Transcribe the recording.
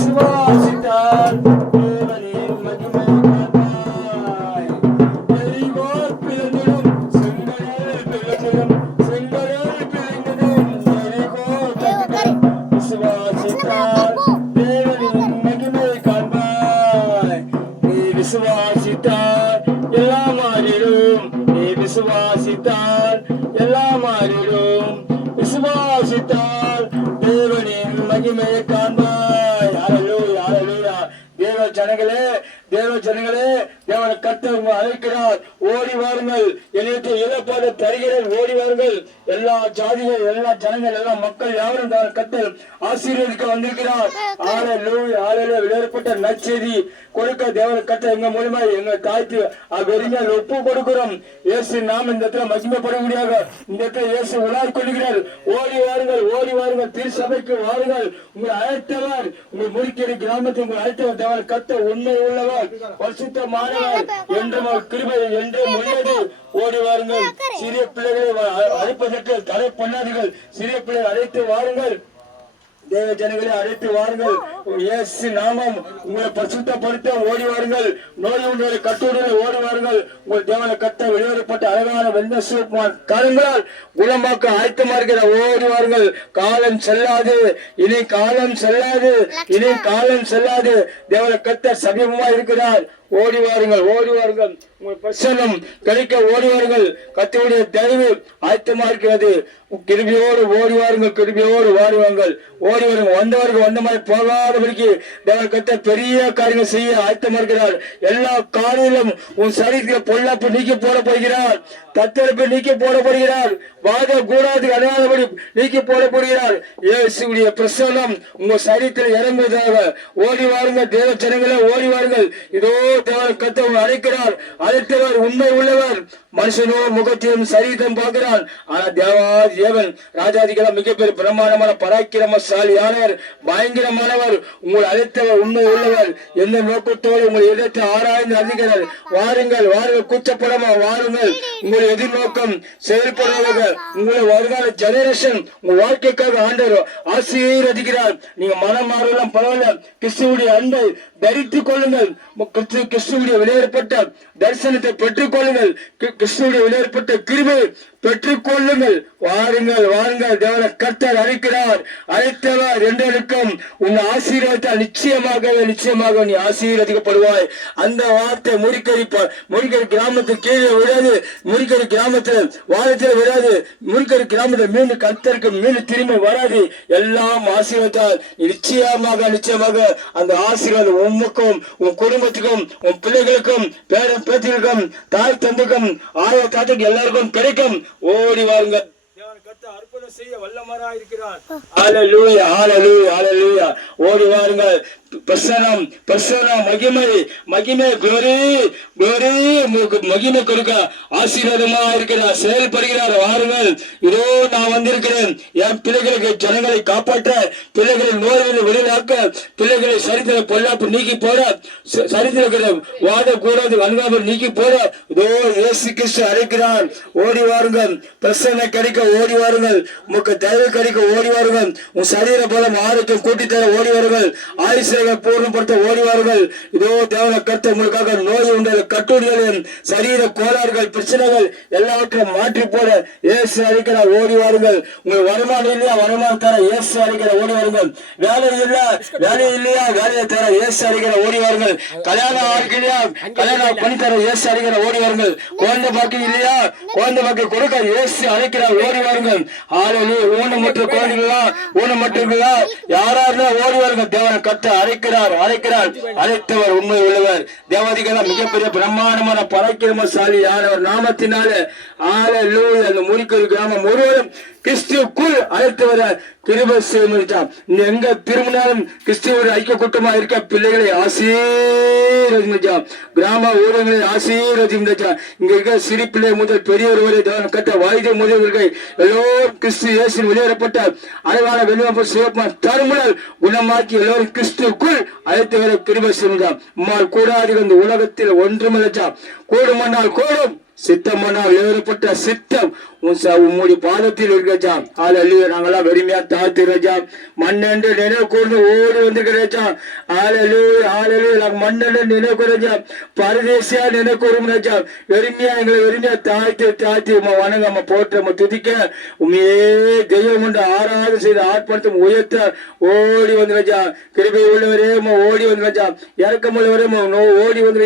விசுவாசித்தால் தேவனின் மகிமை காண்பாய். எரிகோ பிளந்திடும் செங்கடல் பிளந்திடும் செங்கடல் பிளந்திடும் எரிகோ தகர்ந்திடும். விசுவாசித்தால் தேவனின் மகிமை காண்பாய். நீ விசுவாசித்தால் எல்லாம் மாறிடும். நீ விசுவாசித்தால் எல்லாம் மாறிடும். விசுவாசித்தால் தேவனின் மகிமையை காண்பாய். ஹல்லேலூயா, ஹல்லேலூயா. தேவ ஜனங்களே, தேவ ஜனங்களே, தேவன் கர்த்தர் உங்களை அழைக்கிறார். ஓடி வாருங்கள், என்னிடத்தில் இழப்பாடு தருகிறேன், ஓடி வாருங்கள். எல்லா ஜாதிகள், எல்லா ஜனங்கள், எல்லா மக்கள் யாவரும் தேவன் கர்த்தர் ஆசீர்வதிக்க வந்திருக்கிறார். ஹல்லேலூயா, ஹல்லேலூயா. வேறுபட்ட நற்செய்தி கொடுக்க தேவன் கர்த்தர் எங்க மூலமா எங்க தாய்க்கு வெறுமையாக ஒப்பு கொடுக்கிறோம். இயேசு நாம் இந்த இடத்துல மகிமைப்படும்படியாக இந்த இடத்துல இயேசு உலார் கொள்கிறார். ஓடி வாருங்கள், ஓடி வாருங்கள், திருச்சபைக்கு வாருங்கள். உங்களை அழைத்தவர், உங்கள் முறிக்கேடு கிராமத்தில் உங்களை அழைத்தவர் தேவன் கர்த்தர் உண்மை உள்ளவர், பரிசுத்தமானவர், என்றும் கிருபை என்றும் முடியாது. ஓடி வாருங்கள். சிறிய பிள்ளைகளை அழைப்பதற்கு தடை பண்ணாதீர்கள். சிறிய பிள்ளைகளை அழைத்து வாருங்கள். தேவ ஜனங்களை அழைத்து வாருங்கள். இயேசு நாமம் உங்களை பரிசுத்தப்படுத்த ஓடி வாருங்கள். நோய் உங்களை கட்டுரையில் ஓடி வாருங்கள். உங்கள் தேவனை கட்ட வெளியேறப்பட்ட அழகான வெந்த சிவப்புமார் காலங்களால் குணமாக்க ஆயத்தமா இருக்கிற ஓடி வாருங்கள். காலம் செல்லாது, இனி காலம் செல்லாது, இனி காலம் செல்லாது. தேவனை கட்ட சமீபமா இருக்கிறார். ஓடி வாருங்கள், ஓடி வாருங்கள். உங்கள் பிரசன்னம் கிடைக்க ஓடி வாருங்கள். கர்த்தருடைய தயவு ஆயத்தமா இருக்கிறது. கிருபியோடு ஓடி வாருங்கள், கிருபியோடு வாருவாங்கள். ஓடி வாருங்கள். வந்தவர்கள் வந்த மாதிரி போகாதபடிக்கு தேவன் கர்த்தர் பெரிய காரியங்கள் செய்ய ஆயத்தமா இருக்கிறார். எல்லா காரியங்களும் உன் சரீரத்தில் பொல்லாப்பு நீக்கி போட போகிறார். தத்தெடுப்பு நீக்கி போட போகிறார். வாத கூடாது அடையாதபடி நீக்கி போட போகிறார். இயேசுடைய பிரசன்னம் உங்க சரீரத்தில் இறங்குவதாக ஓடி வாருங்கள். தேவ ஜனங்களே ஓடி வாருங்கள். இதோ தேவன் கர்த்தர் அழைக்கிறார். அழைத்தவர் உண்மை உள்ளவர். மனுஷனோ முகத்தையும் சரீரம் பார்க்கிறான். ஆனா தேவன் ராஜாதிகள மிகப்பெரிய பிரமாணமான பராக்கிரமசாலியானவர், பயங்கரமானவர். உங்களை அழைத்தவர் உண்மை உள்ளவர். எந்த நோக்கத்தோடு உங்களை எதிர்த்து ஆராய்ந்து அறிகிறார். வாருங்கள், வாருங்கள், கூச்சப்படாம வாருங்கள். உங்களை எதிர்நோக்கம் செயல்படுவதாக உங்களை வருகால ஜெனரேஷன் உங்க வாழ்க்கைக்காக ஆண்டவர் ஆசீர்வதிக்கிறார். நீங்க மனம் மாறலாம் பரவாயில்ல. கிறிஸ்துவுடைய அன்பை தரித்துக் கொள்ளுங்கள். கிறிஸ்துவுடைய வெளியேறப்பட்ட தரிசனத்தை பெற்றுக் கொள்ளுங்கள். கிறிஸ்துவுடைய வெளியேறப்பட்ட கிருபை பெற்றுக் கொள்ளுங்கள். வாருங்கள், வாருங்கள். தேவனை கர்த்தர் அழைக்கிறார். அழைத்தவர் என்றெடுக்கும் உன் ஆசீர்வாதத்தால் நிச்சயமாக நீ ஆசீர்வதிக்கப்படுவாய். அந்த வார்த்தை முறிக்கறி கிராமத்துக்கு கீழே விடாது. முறிக்கறி கிராமத்தில் வாரத்தில் விடாது. முறிக்கறி கிராமத்தில் மீண்டும் கர்த்தருக்கு மீண்டும் திரும்பி வராது. எல்லாம் ஆசீர்வாதத்தால் நிச்சயமாக அந்த ஆசீர்வாதம் உமக்கும் உன் குடும்பத்துக்கும் உன் பிள்ளைகளுக்கும் பேரன் பேத்திகளுக்கும் தாய் தந்தைக்கும் ஆய தாத்துக்கு எல்லாருக்கும் கிடைக்கும். ஓடி வாருங்கள். அற்புதம் செய்ய வல்லமராய் இருக்கிறார். ஹல்லேலூயா, ஹல்லேலூயா, ஹல்லேலூயா. ஓடி வாருங்கள். பிரசன்னம், பிரசன்னம், மகிமை, குளோரி, மகிமை கொடுக்க ஆசீர்வாதமா இருக்கிறார். செயல்படுகிறார். வாருங்கள். இதோ நான் வந்திருக்கிறேன். என் பிள்ளைகளுக்கு ஜனங்களை காப்பாற்ற, பிள்ளைகளை நோய்களை வெளியாக்க, பிள்ளைகளை சரித்திர பொல்லாப்பு நீக்கி போட, சரித்திர வாத கூடாது அன்பாமல் நீக்கி போட இதோ இயேசு கிறிஸ்து அழைக்கிறார். ஓடி வாருங்கள். பிரசன்னம் கிடைக்க ஓடி வாருங்கள். உமக்கு தயவு கிடைக்க ஓடி வாருங்கள். உன் சரீர பலம் ஆரோக்கியம் கூட்டித்தர ஓடி வாருங்கள். ஆயுச பூர்ணப்படுத்த ஓடி வாருங்கள். இதோ தேவனை கர்த்தர் உங்களுக்காக நோய் உண்டல் கட்டுரைகளையும் சரீர கோளாறுகள் பிரச்சனைகள் எல்லாவற்றையும் மாற்றி போட இயேசு அழைக்கிறார். ஓடி வாருங்கள். உங்கள் வருமானம் இல்லையா, வருமானம் தர இயேசு அழைக்கிற ஓடி வாருங்கள். வேலை இல்லையா, வேலையை தர இயேசு அழைக்கிற ஓடி வாருங்கள். கல்யாணம் ஆகிலையா, கல்யாணம் பண்ணி தர இயேசு அழைக்கிற ஓடி வாருங்கள். குழந்தை பாக்கி இல்லையா, குழந்தை பாக்கி கொடுக்க இயேசு அழைக்கிறார். ஓடி வாருங்கள். ஊனமற்ற குழந்தைகளா, ஊனமற்றவர்களா யாராவது ஓடி வாருங்கள். தேவனை கர்த்தர் அழைக்கிறார். அழைத்தவர் உண்மை உள்ளவர். தேவாதிகள மிகப்பெரிய பிரம்மாண்டமான பராக்கிரமசாலி யானவர் நாமத்தினால ஹல்லேலூயா. அந்த முறிக்கொரு கிராமம் முழுவதும் கிறிஸ்துவுக்குள் அழைத்தவர கிருபை செய்ய எங்க திரும்பினாலும் கிறிஸ்துவோட ஐக்கிய கூட்டமா இருக்க பிள்ளைகளை ஆசீர்வதிச்சா, கிராம ஊரங்களை ஆசீர்வதிச்சா. இங்க இருக்க சிறு பிள்ளை முதல் பெரியவர் வரை கட்ட வாய்ந்த முதல்வர்கள் எல்லோரும் கிறிஸ்து இயேசு வெளியேறப்பட்ட அழகான வெளிவப்பு சிவப்பா தருமுடல் குணமாக்கி எல்லோரும் கிறிஸ்துவுக்குள் அழைத்தவரை கிருபை செய்தார். கூடாது இந்த உலகத்தில் ஒன்றுமில்லச்சா. கூடுமன்னால் கூடும், சித்தமனால் எழுதப்பட்ட சித்தம் உம்முடைய பாதத்தில் இருக்கச்சா. ஹalleluya. நாங்கெல்லாம் வெறுமையா தாழ்த்து ராஜா, மண்ணென்று நினைவு கூர்ந்து ஓடி வந்திருக்கிறா. ஹalleluya ஹalleluya. நாங்கள் மண்ணென்று நினைவு கூறஜா, பரதேசியா நினைவு கூறும் ராஜா. வெறுமையா எங்களை வெறுமையா தாழ்த்தி வணங்க போற்ற துதிக்க உண்மையே தெய்வம் கொண்டு ஆராத செய்து ஆட்படுத்தும் உயர்த்த ஓடி வந்து ராஜா. கிருபை உள்ளவரே ஓடி வந்து ராஜா, இறக்கம் உள்ளவரே ஓடி வந்து